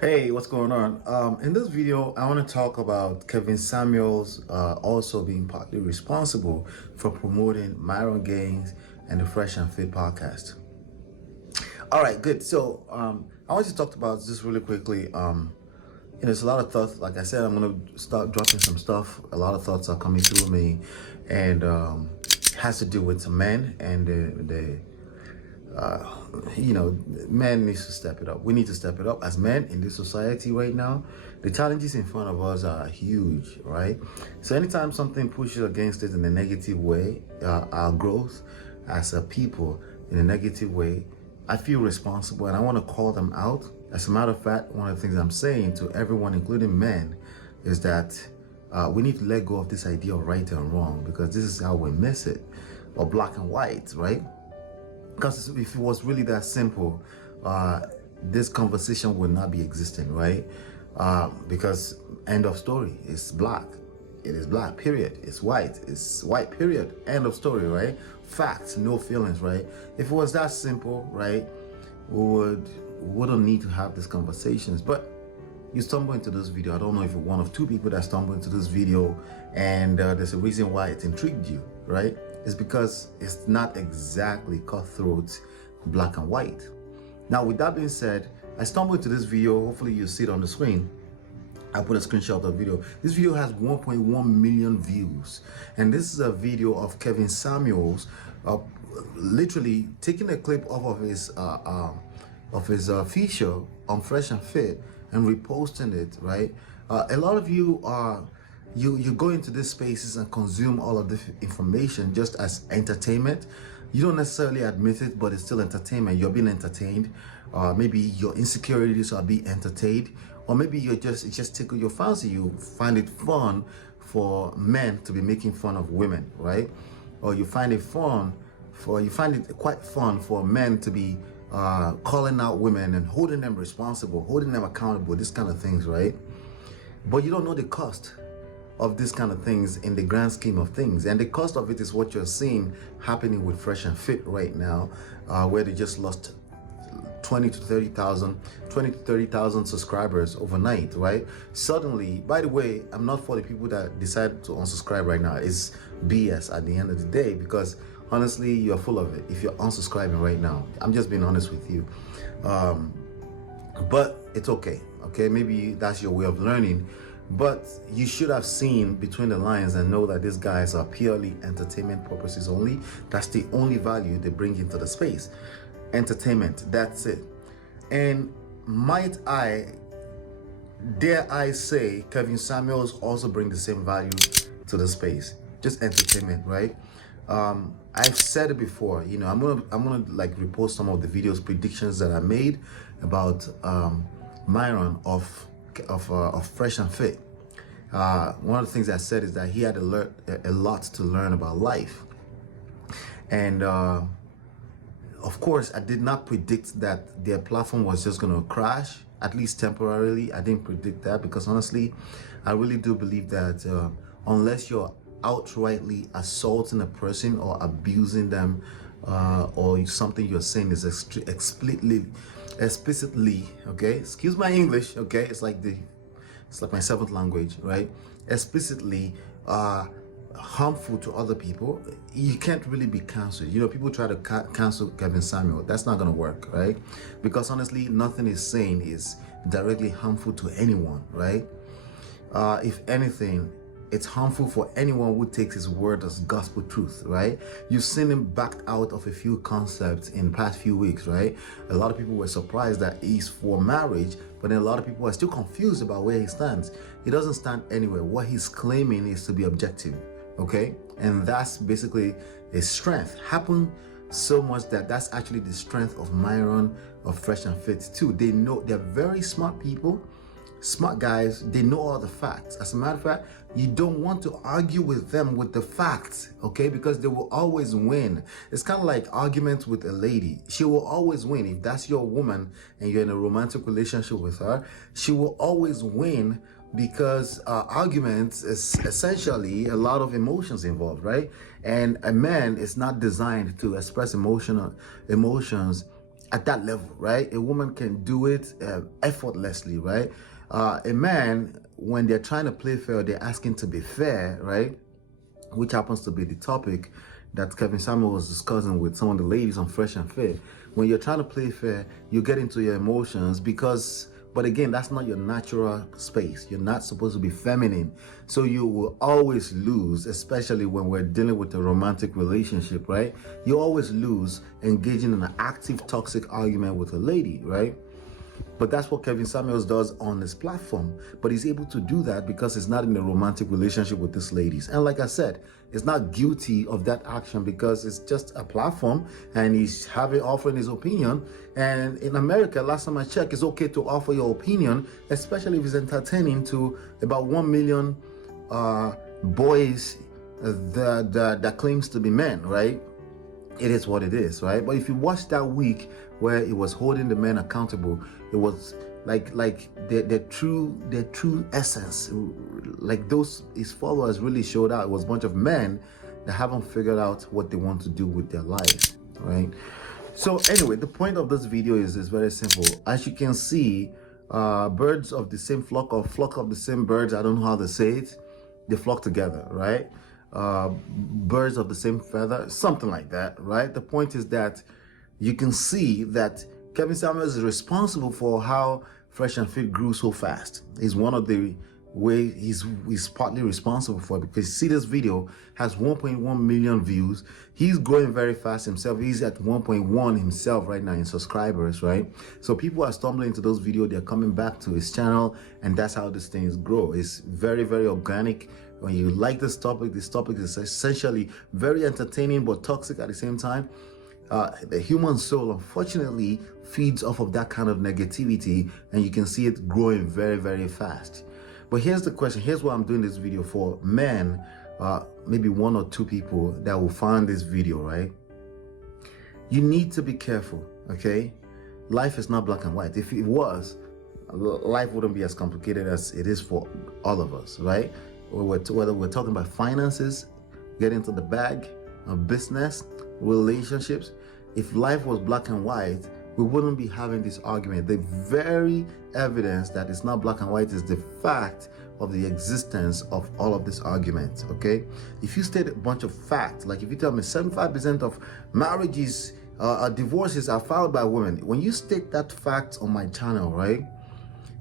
Hey, what's going on? In this video, I want to talk about Kevin Samuels also being partly responsible for promoting Myron Gaines and the Fresh and Fit podcast. All right, good. So I want to talk about this really quickly. It's a lot of thoughts. Like I said, I'm going to start dropping some stuff. A lot of thoughts are coming through me, and has to do with men and men needs to step it up. We need to step it up as men in this society right now. The challenges in front of us are huge, right? So anytime something pushes against it in a negative way, our growth as a people in a negative way, I feel responsible and I want to call them out. As a matter of fact, one of the things I'm saying to everyone, including men, is that we need to let go of this idea of right and wrong, because this is how we miss it, or black and white, right? Because if it was really that simple, this conversation would not be existing, right? Because end of story. It's black. It is black, period. It's white, period. End of story, right? Facts, no feelings, right? If it was that simple, right, wouldn't need to have these conversations. But you stumble into this video. I don't know if you're one of two people that stumble into this video, and there's a reason why it intrigued you, right? It's because it's not exactly cutthroat, black and white. Now, with that being said, I stumbled into this video. Hopefully you see it on the screen. I put a screenshot of the video. This video has 1.1 million views, and this is a video of Kevin Samuels literally taking a clip off of his feature on Fresh and Fit and reposting it, right? A lot of you are you go into these spaces and consume all of this information just as entertainment. You don't necessarily admit it, but it's still entertainment. You're being entertained. Maybe your insecurities are being entertained, or maybe it just tickle your fancy. You find it fun for men to be making fun of women, right? Or you find it quite fun for men to be calling out women and holding them responsible, holding them accountable, this kind of things, right? But you don't know the cost of this kind of things in the grand scheme of things, and the cost of it is what you're seeing happening with Fresh and Fit right now, where they just lost 20 to 30,000 subscribers overnight, right? Suddenly, by the way, I'm not for the people that decide to unsubscribe right now. It's BS at the end of the day, because honestly, you're full of it if you're unsubscribing right now. I'm just being honest with you. But it's okay, maybe that's your way of learning. But you should have seen between the lines and know that these guys are purely entertainment purposes only. That's the only value they bring into the space. Entertainment, that's it. And dare I say, Kevin Samuels also bring the same value to the space. Just entertainment, right? I've said it before, I'm gonna like repost some of the videos predictions that I made about Myron of Fresh and Fit. One of the things I said is that he had a lot to learn about life, and of course I did not predict that their platform was just going to crash, at least temporarily. I didn't predict that, because honestly I really do believe that unless you're outrightly assaulting a person or abusing them, or something you're saying is explicitly, okay, excuse my English, okay, it's like my seventh language, right? Explicitly harmful to other people, you can't really be canceled. People try to cancel Kevin Samuel. That's not going to work, right? Because honestly, nothing he's saying is directly harmful to anyone, right? If anything, it's harmful for anyone who takes his word as gospel truth, right? You've seen him backed out of a few concepts in the past few weeks, right? A lot of people were surprised that he's for marriage, but then a lot of people are still confused about where he stands. He doesn't stand anywhere. What he's claiming is to be objective, okay? And that's basically his strength. Happened so much that's actually the strength of Myron of Fresh and Fit too. They know, they're very smart people, smart guys. They know all the facts. As a matter of fact, you don't want to argue with them with the facts, okay? Because they will always win. It's kind of like arguments with a lady. She will always win. If that's your woman and you're in a romantic relationship with her, she will always win, because arguments is essentially a lot of emotions involved, right? And a man is not designed to express emotions at that level, right? A woman can do it effortlessly, right? A man, when they're trying to play fair, they're asking to be fair, right? Which happens to be the topic that Kevin Samuel was discussing with some of the ladies on Fresh and Fit. When you're trying to play fair, you get into your emotions but again, that's not your natural space. You're not supposed to be feminine. So you will always lose, especially when we're dealing with a romantic relationship, right? You always lose engaging in an active, toxic argument with a lady, right? But that's what Kevin Samuels does on his platform. But he's able to do that because he's not in a romantic relationship with these ladies. And like I said, he's not guilty of that action because it's just a platform and he's offering his opinion. And in America, last time I checked, it's okay to offer your opinion, especially if it's entertaining to about 1 million boys that claims to be men, right? It is what it is, right? But if you watch that week where it was holding the men accountable, it was like their true essence, like those his followers really showed out. It was a bunch of men that haven't figured out what they want to do with their lives, right? So anyway, the point of this video is very simple. As you can see, birds of the same flock of the same birds, I don't know how to say it, they flock together, right? Birds of the same feather, something like that, right? The point is that you can see that Kevin Samuels is responsible for how Fresh and Fit grew so fast. He's one of the way he's partly responsible for it, because you see this video has 1.1 million views. He's growing very fast himself. He's at 1.1 himself right now in subscribers, right? So people are stumbling into those videos, they're coming back to his channel, and that's how these things grow. It's very, very organic. When you like this topic is essentially very entertaining but toxic at the same time. The human soul, unfortunately, feeds off of that kind of negativity, and you can see it growing very, very fast. But here's the question. Here's what I'm doing this video for. Men, maybe 1 or 2 people that will find this video, right? You need to be careful, okay? Life is not black and white. If it was, life wouldn't be as complicated as it is for all of us, right? Whether we're talking about finances, getting into the bag, business, relationships. If life was black and white, we wouldn't be having this argument. The very evidence that it's not black and white is the fact of the existence of all of this argument, okay? If you state a bunch of facts, like if you tell me 75% of marriages, divorces are filed by women, when you state that fact on my channel, right?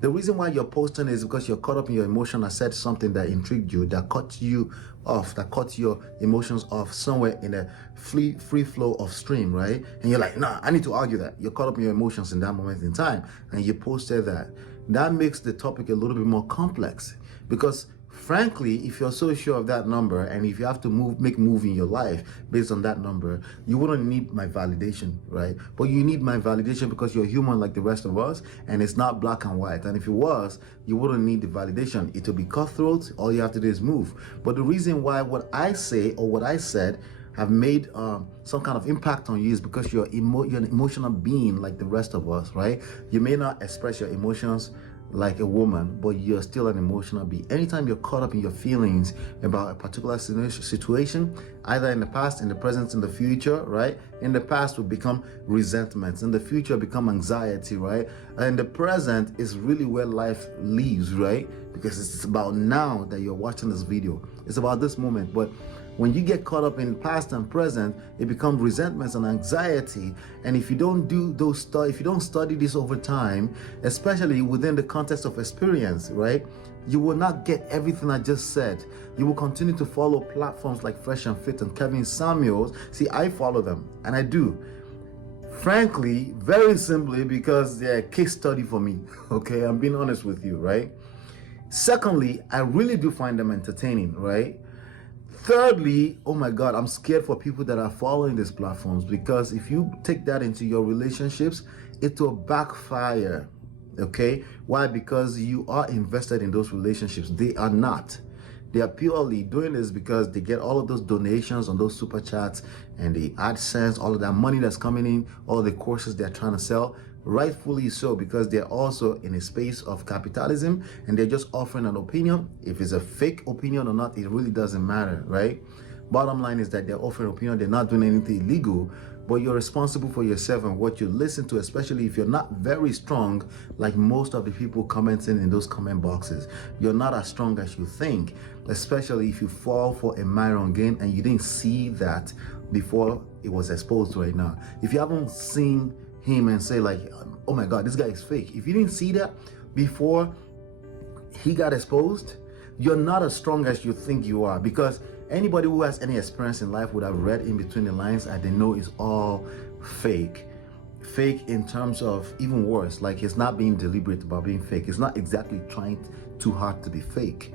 The reason why you're posting is because you're caught up in your emotion. I said something that intrigued you, that caught you off, that caught your emotions off somewhere in a free flow of stream, right? And you're like, nah, I need to argue that. You're caught up in your emotions in that moment in time, and you posted that. That makes the topic a little bit more complex, because frankly, if you're so sure of that number, and if you have to make move in your life based on that number, you wouldn't need my validation, right? But you need my validation because you're human like the rest of us, and it's not black and white. And if it was, you wouldn't need the validation. It will be cutthroat. All you have to do is move. But the reason why what I say or what I said have made some kind of impact on you is because you're an emotional being like the rest of us, right? You may not express your emotions like a woman, but you're still an emotional being. Anytime you're caught up in your feelings about a particular situation, either in the past, in the present, in the future, right? In the past will become resentments. In the future become anxiety, right? And in the present is really where life lives, right? Because it's about now that you're watching this video. It's about this moment. But when you get caught up in past and present, it becomes resentments and anxiety. And if you don't do those stuff, if you don't study this over time, especially within the context of experience, right, you will not get everything I just said. You will continue to follow platforms like Fresh and Fit and Kevin Samuels. See, I follow them, and I do. Frankly, very simply, because they're a case study for me. Okay, I'm being honest with you, right? Secondly, I really do find them entertaining, right? Thirdly, oh my God, I'm scared for people that are following these platforms, because if you take that into your relationships, it will backfire, okay? Why? Because you are invested in those relationships. They are not. They are purely doing this because they get all of those donations on those super chats and the AdSense, all of that money that's coming in, all the courses they're trying to sell. Rightfully so, because they're also in a space of capitalism, and they're just offering an opinion. If it's a fake opinion or not, it really doesn't matter, right? Bottom line is that they're offering opinion. They're not doing anything illegal, but you're responsible for yourself and what you listen to, especially if you're not very strong, like most of the people commenting in those comment boxes. You're not as strong as you think, especially if you fall for a Myron gain and you didn't see that before it was exposed right now. If you haven't seen him and say like, oh my God, this guy is fake. If you didn't see that before he got exposed, you're not as strong as you think you are, because anybody who has any experience in life would have read in between the lines and they know it's all fake. Fake in terms of even worse, like he's not being deliberate about being fake. He's not exactly trying too hard to be fake.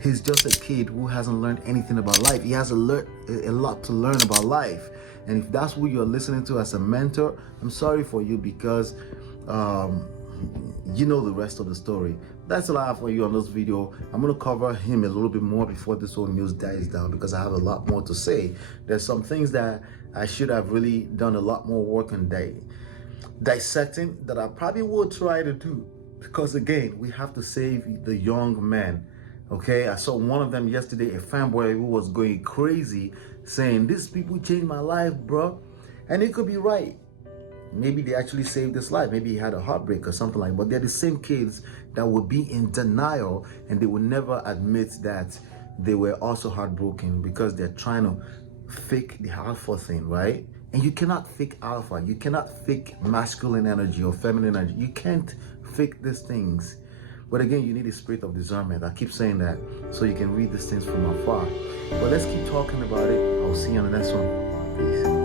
He's just a kid who hasn't learned anything about life. He has a lot to learn about life. And if that's who you're listening to as a mentor, I'm sorry for you, because you know the rest of the story. That's all I have for you on this video. I'm going to cover him a little bit more before this whole news dies down, because I have a lot more to say. There's some things that I should have really done a lot more work on dissecting that I probably will try to do, because again, we have to save the young men. Okay, I saw one of them yesterday, a fanboy who was going crazy saying, these people changed my life, bro. And it could be right. Maybe they actually saved his life. Maybe he had a heartbreak or something like that. But they're the same kids that would be in denial, and they would never admit that they were also heartbroken, because they're trying to fake the alpha thing, right? And you cannot fake alpha. You cannot fake masculine energy or feminine energy. You can't fake these things. But again, you need a spirit of discernment. I keep saying that, so you can read these things from afar. But let's keep talking about it. I'll see you on the next one. Peace.